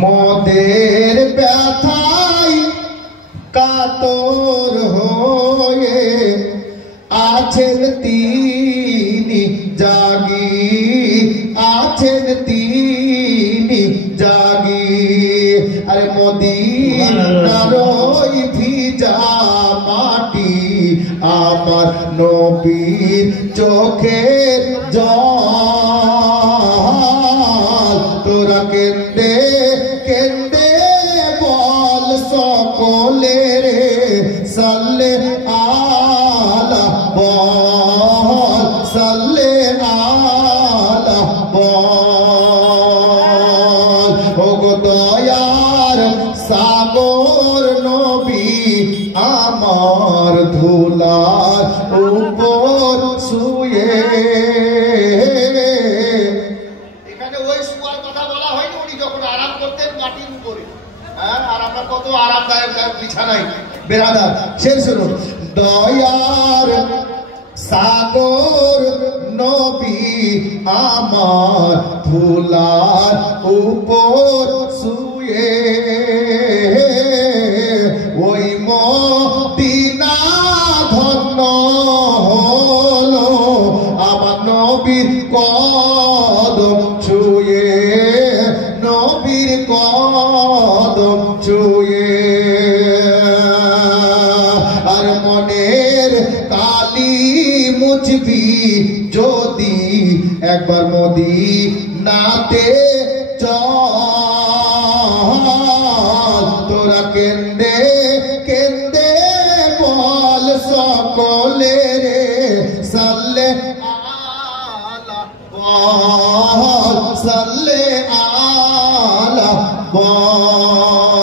মদের ব্যথায় কাতর হয়ে আছেন তিনি জাগি, আছেন তিনি জাগি। আরে মদিনার ওই ভিজা মাটি আমার নবীর চোখের জল, তোরা কেন্দে কেন্দে বল সকলে রে সাল্লে আলা বল, সাল্লে আলা বল। ওগো দয়ার সাগর নবী আমার ধুলার উপর শুয়ে। এখানে ওই শুয়ার কথা বলা হয়নি, উনি যখন আরাম করতেন মাটির উপরে। হ্যাঁ, আর আমরা কত আরামদায়ক বিছানায় বেরাদার। শেষ শুনুন, দয়ার সাগর নবী আমার ধুলার উপর শুয়ে। ওই মদিনা ধন্য হলো আমার নবীর কদম ছুঁয়ে, নবীর কদম ছুঁয়ে। আর মনের কালি মুছবি যদি একবার মদিনাতে চল, তোরা কেন্দে কেন্দে বল সকলে রে সাল্লে আলা বল, সাল্লে আলা বল।